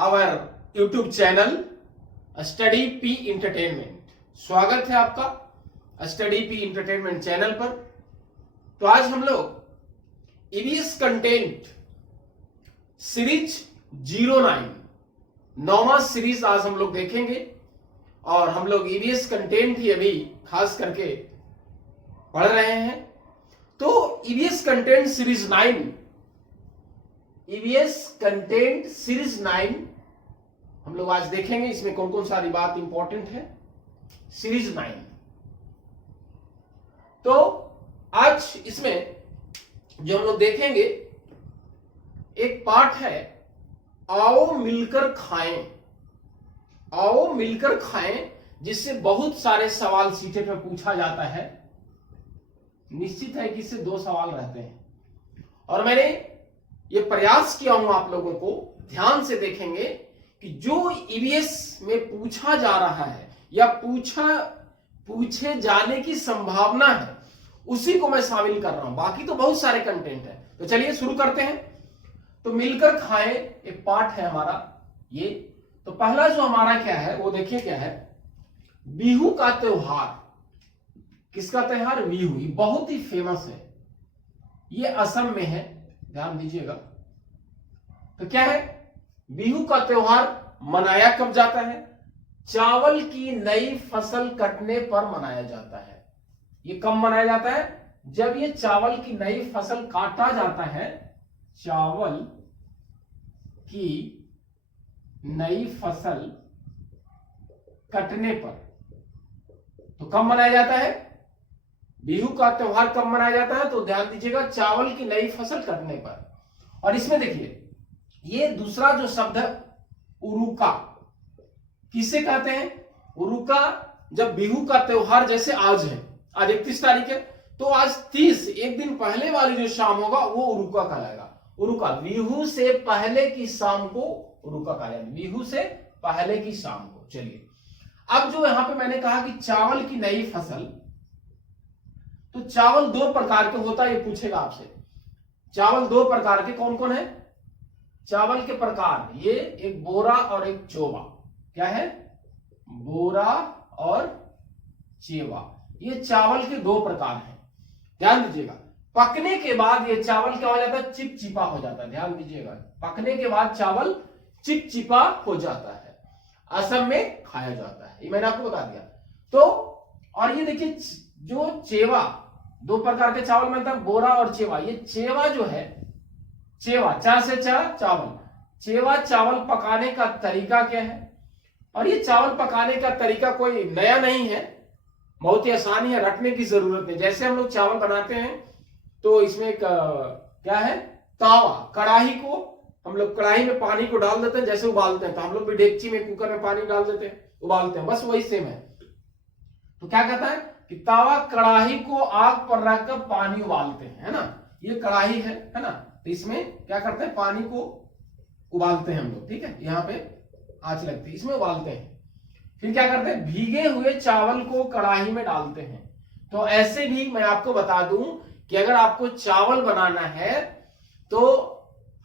Our YouTube channel study P entertainment. स्वागत है आपका स्टडी पी इंटरटेनमेंट चैनल पर। तो आज हम लोग ईवीएस कंटेंट सीरीज 09 9वां सीरीज आज हम लोग देखेंगे और हम लोग ईवीएस कंटेंट ही अभी खास करके पढ़ रहे हैं। तो EVS content series 9 EVS content series 9 हम लोग आज देखेंगे। इसमें कौन कौन सारी बात इंपॉर्टेंट है सीरीज 9। तो आज इसमें जो हम लोग देखेंगे एक पार्ट है आओ मिलकर खाएं। आओ मिलकर खाएं, जिससे बहुत सारे सवाल सीटे पर पूछा जाता है। निश्चित है कि इससे 2 सवाल रहते हैं और मैंने ये प्रयास किया हूं आप लोगों को ध्यान से देखेंगे कि जो ईवीएस में पूछा जा रहा है या पूछे जाने की संभावना है उसी को मैं शामिल कर रहा हूं। बाकी तो बहुत सारे कंटेंट है। तो चलिए शुरू करते हैं। तो मिलकर खाएं एक पार्ट है हमारा ये। तो पहला जो हमारा क्या है वो देखिए क्या है, बिहू का त्योहार। किसका त्योहार? बिहू। ये बहुत ही फेमस है, ये असम में है, ध्यान दीजिएगा। तो क्या है, बिहू का त्योहार मनाया कब जाता है? चावल की नई फसल कटने पर मनाया जाता है। ये कब मनाया जाता है? जब ये चावल की नई फसल काटा जाता है। चावल की नई फसल कटने पर। तो कब मनाया जाता है बिहू का त्योहार? कब मनाया जाता है? तो ध्यान दीजिएगा, चावल की नई फसल कटने पर। और इसमें देखिए ये दूसरा जो शब्द है उरुका, किसे कहते हैं? उरुका। जब बिहू का त्योहार जैसे आज है, आज 31 तारीख है, तो आज 30 एक दिन पहले वाली जो शाम होगा वो उरुका कहलाएगा। उरुका, बिहू से पहले की शाम को उरुका कहा जाता है। बिहू से पहले की शाम को। चलिए अब जो यहां पे मैंने कहा कि चावल की नई फसल, तो चावल 2 प्रकार के होता है, ये पूछेगा आपसे। चावल 2 प्रकार के कौन कौन है? चावल के प्रकार ये एक बोरा और एक चोवा। क्या है? बोरा और चेवा। ये चावल के 2 प्रकार हैं, ध्यान दीजिएगा। पकने के बाद ये चावल क्या हो जाता है? चिपचिपा हो जाता है। ध्यान दीजिएगा, पकने के बाद चावल चिपचिपा हो जाता है। असम में खाया जाता है, ये मैंने आपको बता दिया। तो और ये देखिए जो चेवा, 2 प्रकार के चावल में था, बोरा और चेवा। ये चेवा जो है, चेवा चा से चा चावल, चेवा चावल पकाने का तरीका क्या है? और ये चावल पकाने का तरीका कोई नया नहीं है, बहुत ही आसान है, रटने की जरूरत नहीं। जैसे हम लोग चावल बनाते हैं तो इसमें एक क्या है, तावा, कढ़ाई को हम लोग कढ़ाई में पानी को डाल देते हैं, जैसे उबालते हैं। तो हम लोग भी डेगची में कुकर में पानी डाल देते हैं, उबालते हैं, बस वही सेम है। तो क्या कहता है कि तावा, कढ़ाई को आग पर रखकर पानी उबालते हैं, है ना। ये कढ़ाई है ना। तो इसमें क्या करते हैं, पानी को उबालते हैं हम लोग, ठीक है। यहाँ पे आंच लगती है, इसमें उबालते हैं। फिर क्या करते हैं, भीगे हुए चावल को कढ़ाई में डालते हैं। तो ऐसे भी मैं आपको बता दूं कि अगर आपको चावल बनाना है तो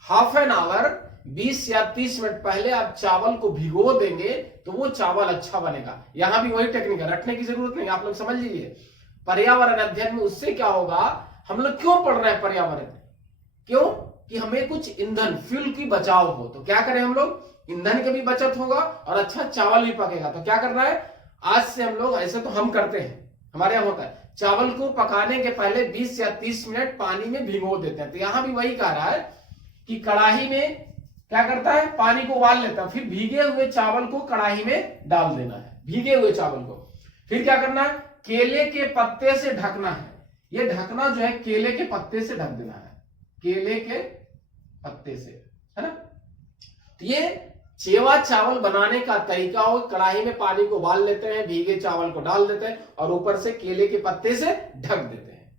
हाफ एन आवर 20 या 30 मिनट पहले आप चावल को भिगो देंगे तो वो चावल अच्छा बनेगा। यहां भी वही टेक्निक है, रटने की जरूरत नहीं, आप लोग समझ लीजिए। पर्यावरण अध्ययन में उससे क्या होगा, हम लोग क्यों पढ़ रहे हैं पर्यावरण? क्यों? कि हमें कुछ ईंधन, फ्यूल की बचाव हो। तो क्या करें हम लोग, ईंधन की भी बचत होगा और अच्छा चावल भी पकेगा। तो क्या करना है, आज से हम लोग, ऐसे तो हम करते हैं, हमारे यहाँ होता है, चावल को पकाने के पहले 20 या 30 मिनट पानी में भिगो देते हैं। तो यहां भी वही कह रहा है कि कढ़ाई में क्या करता है, पानी को उबाल लेता है, फिर भीगे हुए चावल को कढ़ाई में डाल देना है, भीगे हुए चावल को। फिर क्या करना है, केले के पत्ते से ढकना है। ये ढकना जो है केले के पत्ते से ढक देना है, केले के पत्ते से, है ना। तो ये चेवा चावल बनाने का तरीका हो, कढ़ाई में पानी को उबाल लेते हैं, भीगे चावल को डाल देते हैं और ऊपर से केले के पत्ते से ढक देते हैं।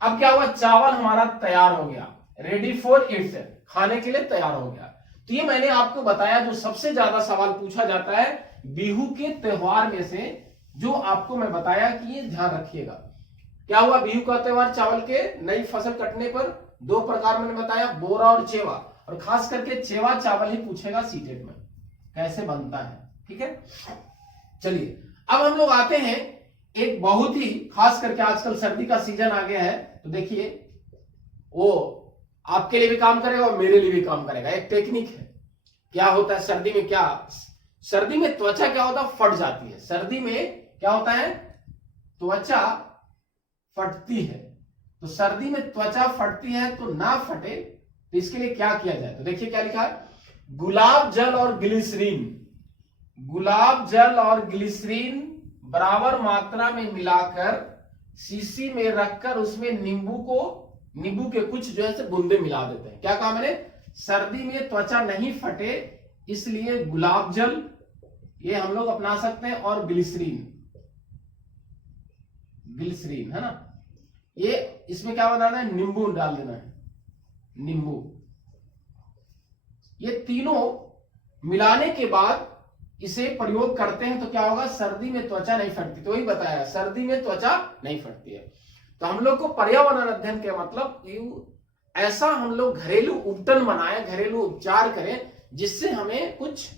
अब क्या हुआ, चावल हमारा तैयार हो गया, रेडी फॉर इट्स, खाने के लिए तैयार हो गया। तो ये मैंने आपको बताया जो सबसे ज्यादा सवाल पूछा जाता है बिहू के त्योहार में से, जो आपको मैं बताया कि ये ध्यान रखिएगा। क्या हुआ, बिहू का त्योहार चावल के नई फसल कटने पर 2 प्रकार मैंने बताया, बोरा और चेवा। और खास करके चेवा चावल ही पूछेगा सीटेट में कैसे बनता है। ठीक है, चलिए अब हम लोग आते हैं एक बहुत ही खास करके आजकल सर्दी का सीजन आ गया है, तो देखिए वो आपके लिए भी काम करेगा और मेरे लिए भी काम करेगा। एक टेक्निक है, क्या होता है सर्दी में, सर्दी में त्वचा क्या होता है, फट जाती है। सर्दी में क्या होता है, त्वचा फटती है। तो सर्दी में त्वचा फटती है तो ना फटे तो इसके लिए क्या किया जाए, तो देखिए क्या लिखा है, गुलाब जल और ग्लिसरीन, गुलाब जल और ग्लिसरीन बराबर मात्रा में मिलाकर शीशी में रखकर उसमें नींबू के कुछ जो है से बूंदे मिला देते हैं। क्या कहा मैंने, सर्दी में त्वचा नहीं फटे इसलिए गुलाब जल ये हम लोग अपना सकते हैं और ग्लिसरीन है ना, ये इसमें क्या बनाना है, नींबू डाल देना है, नींबू। ये तीनों मिलाने के बाद इसे प्रयोग करते हैं तो क्या होगा, सर्दी में त्वचा नहीं फटती। तो वही बताया, सर्दी में त्वचा नहीं फटती है। तो हम लोग को पर्यावरण अध्ययन के मतलब ऐसा हम लोग घरेलू उपटन बनाए, घरेलू उपचार करें जिससे हमें कुछ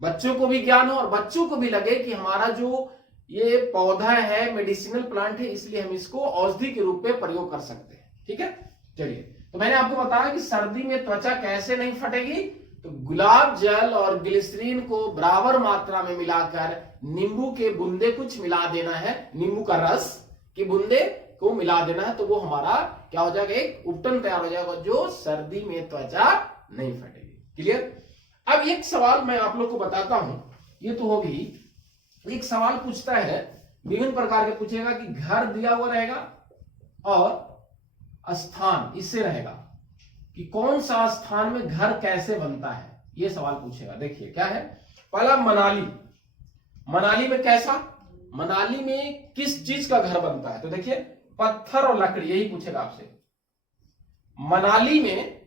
बच्चों को भी ज्ञान हो और बच्चों को भी लगे कि हमारा जो ये पौधा है मेडिसिनल प्लांट है, इसलिए हम इसको औषधि के रूप में प्रयोग कर सकते हैं। ठीक है, चलिए तो मैंने आपको बताया कि सर्दी में त्वचा कैसे नहीं फटेगी, तो गुलाब जल और ग्लिसरीन को बराबर मात्रा में मिलाकर नींबू के बूंदे कुछ मिला देना है, नींबू का रस के बूंदे को मिला देना है, तो वो हमारा क्या हो जाएगा, एक उपटन तैयार हो जाएगा जो सर्दी में त्वचा नहीं फटेगी। क्लियर। अब एक सवाल मैं आप लोग को बताता हूं, ये तो होगी, एक सवाल पूछता है विभिन्न प्रकार के, पूछेगा कि घर दिया हुआ रहेगा और स्थान इससे रहेगा कि कौन सा स्थान में घर कैसे बनता है, ये सवाल पूछेगा। देखिए क्या है, पहला मनाली, मनाली में कैसा, मनाली में किस चीज का घर बनता है, तो देखिए पत्थर और लकड़ी, यही पूछेगा आपसे। मनाली में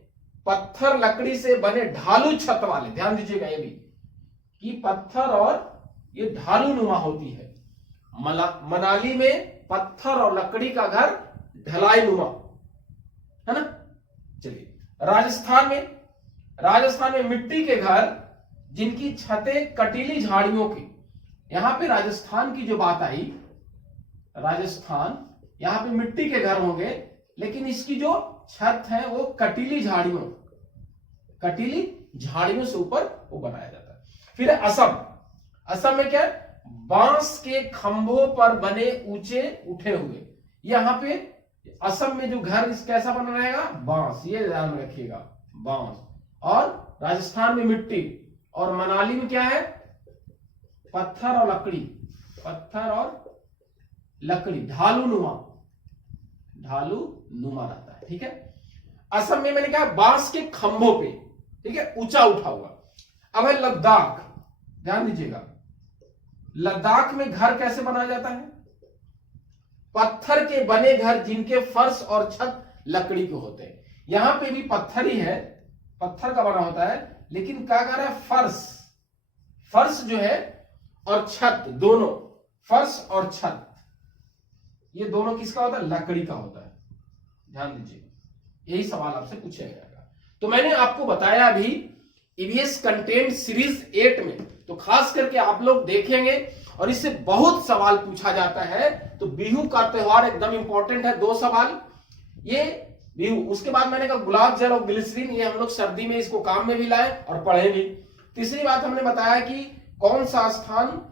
पत्थर लकड़ी से बने ढालू छत वाले, ध्यान दीजिएगा ये भी कि पत्थर और ये ढालू नुमा होती है। मनाली में पत्थर और लकड़ी का घर ढलाई नुमा है ना। चलिए राजस्थान में मिट्टी के घर जिनकी छतें कटीली झाड़ियों की, यहां पे राजस्थान की जो बात आई, राजस्थान यहां पे मिट्टी के घर होंगे लेकिन इसकी जो छत है वो कटीली झाड़ियों से ऊपर वो बनाया जाता है। फिर असम में क्या है, बांस के खंभों पर बने ऊंचे उठे हुए, यहां पे असम में जो घर कैसा बना रहेगा, बांस, ये ध्यान में रखिएगा, बांस। और राजस्थान में मिट्टी, और मनाली में क्या है, पत्थर और लकड़ी ढालू नुमा रहता है। ठीक है, असम में मैंने कहा बांस के खंभों पे, ठीक है, ऊंचा उठा हुआ। अब है लद्दाख, ध्यान दीजिएगा, लद्दाख में घर कैसे बनाया जाता है, पत्थर के बने घर जिनके फर्श और छत लकड़ी के होते हैं। यहां पे भी पत्थर ही है, पत्थर का बना होता है, लेकिन क्या कर रहा है, फर्श जो है और छत, दोनों फर्श और छत ये दोनों किसका होता है, लकड़ी का होता है। ध्यान दीजिए, यही सवाल आपसे पूछा जाएगा। तो मैंने आपको बताया अभी ईवीएस कंटेंट सीरीज 8 में, तो खास करके आप लोग देखेंगे और इससे बहुत सवाल पूछा जाता है। तो बिहू का त्योहार एकदम इंपॉर्टेंट है, 2 सवाल ये बिहू। उसके बाद मैंने कहा गुलाब जल और ग्लिसरीन, ये हम लोग सर्दी में इसको काम में भी लाए और पढ़े भी। तीसरी बात हमने बताया कि कौन सा स्थान,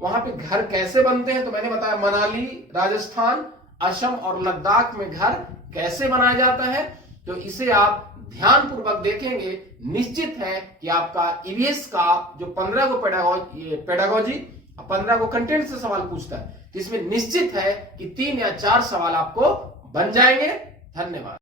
वहां पे घर कैसे बनते हैं, तो मैंने बताया मनाली, राजस्थान, असम और लद्दाख में घर कैसे बनाया जाता है। तो इसे आप ध्यान पूर्वक देखेंगे, निश्चित है कि आपका ईवीएस का जो 15 को पेडागोजी 15 को कंटेंट से सवाल पूछता है, तो इसमें निश्चित है कि 3 या 4 सवाल आपको बन जाएंगे। धन्यवाद।